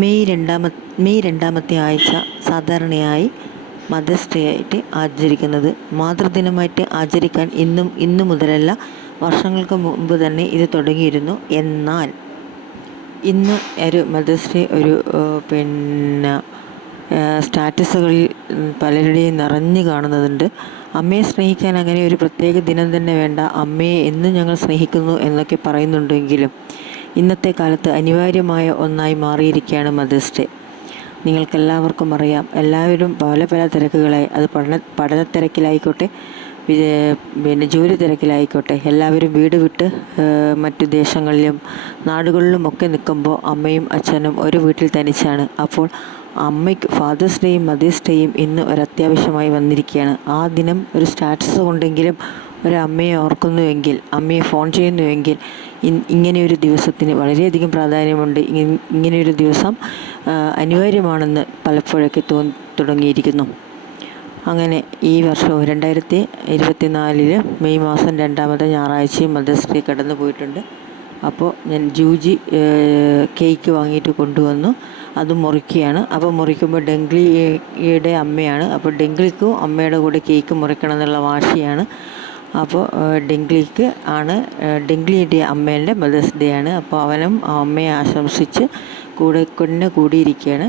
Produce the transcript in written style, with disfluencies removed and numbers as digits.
May രണ്ടാമത്തെ ആഴ്ച സാധാരണയായി മദേഴ്സ് ഡേ ആയിട്ട് ആചരിക്കുന്നത്. മാതൃദിനമായിട്ട് ആചരിക്കാൻ ഇന്നു മുതലല്ല, വർഷങ്ങൾക്ക് മുമ്പ് തന്നെ ഇത് തുടങ്ങിയിരുന്നു. എന്നാൽ ഇന്ന് ഒരു മദേഴ്സ് ഡേ സ്റ്റാറ്റസുകളിൽ പലരുടെയും നിറഞ്ഞു കാണുന്നുണ്ട്. അമ്മയെ സ്നേഹിക്കാൻ അങ്ങനെ ഒരു പ്രത്യേക ദിനം തന്നെ വേണ്ട, അമ്മയെ എന്നും ഞങ്ങൾ സ്നേഹിക്കുന്നു എന്നൊക്കെ പറയുന്നുണ്ടെങ്കിലും ഇന്നത്തെ കാലത്ത് അനിവാര്യമായ ഒന്നായി മാറിയിരിക്കുകയാണ് മദേഴ്സ് ഡേ. നിങ്ങൾക്കെല്ലാവർക്കും അറിയാം, എല്ലാവരും പല പല തിരക്കുകളായി, അത് പഠന തിരക്കിലായിക്കോട്ടെ, ജോലി തിരക്കിലായിക്കോട്ടെ, എല്ലാവരും വീട് വിട്ട് മറ്റു ദേശങ്ങളിലും നാടുകളിലും ഒക്കെ നിൽക്കുമ്പോൾ അമ്മയും അച്ഛനും ഒരു വീട്ടിൽ തനിച്ചാണ്. അപ്പോൾ അമ്മയ്ക്ക് ഫാദേഴ്സ് ഡേയും മദേഴ്സ് ഡേയും ഇന്ന് ഒരത്യാവശ്യമായി വന്നിരിക്കുകയാണ്. ആ ദിനം ഒരു സ്റ്റാറ്റസ് കൊണ്ടെങ്കിലും ഒരു അമ്മയെ ഓർക്കുന്നുവെങ്കിൽ, അമ്മയെ ഫോൺ ചെയ്യുന്നുവെങ്കിൽ ഇങ്ങനെയൊരു ദിവസത്തിന് വളരെയധികം പ്രാധാന്യമുണ്ട്. ഇങ്ങനെയൊരു ദിവസം അനിവാര്യമാണെന്ന് പലപ്പോഴൊക്കെ തുടങ്ങിയിരിക്കുന്നു. അങ്ങനെ ഈ വർഷവും 2024 മെയ് മാസം 2-ാമത്തെ ഞായറാഴ്ചയും മദേഴ്സ് ഡേ കടന്നു പോയിട്ടുണ്ട്. അപ്പോൾ ഞാൻ ജൂജി കേക്ക് വാങ്ങിയിട്ട് കൊണ്ടുവന്നു, അത് മുറിക്കുകയാണ്. അപ്പോൾ മുറിക്കുമ്പോൾ ഡെങ്ക്ലിയുടെ അമ്മയാണ്. അപ്പോൾ ഡെങ്ക്ലിക്കും അമ്മയുടെ കൂടെ കേക്ക് മുറിക്കണം എന്നുള്ള വാശിയാണ്. അപ്പോൾ ഡെങ്ക്ലിയുടെ അമ്മേൻ്റെ മദേഴ്സ് ഡേ ആണ്. അപ്പോൾ അവനും അമ്മയെ ആശംസിച്ച് കൂടിയിരിക്കുകയാണ്.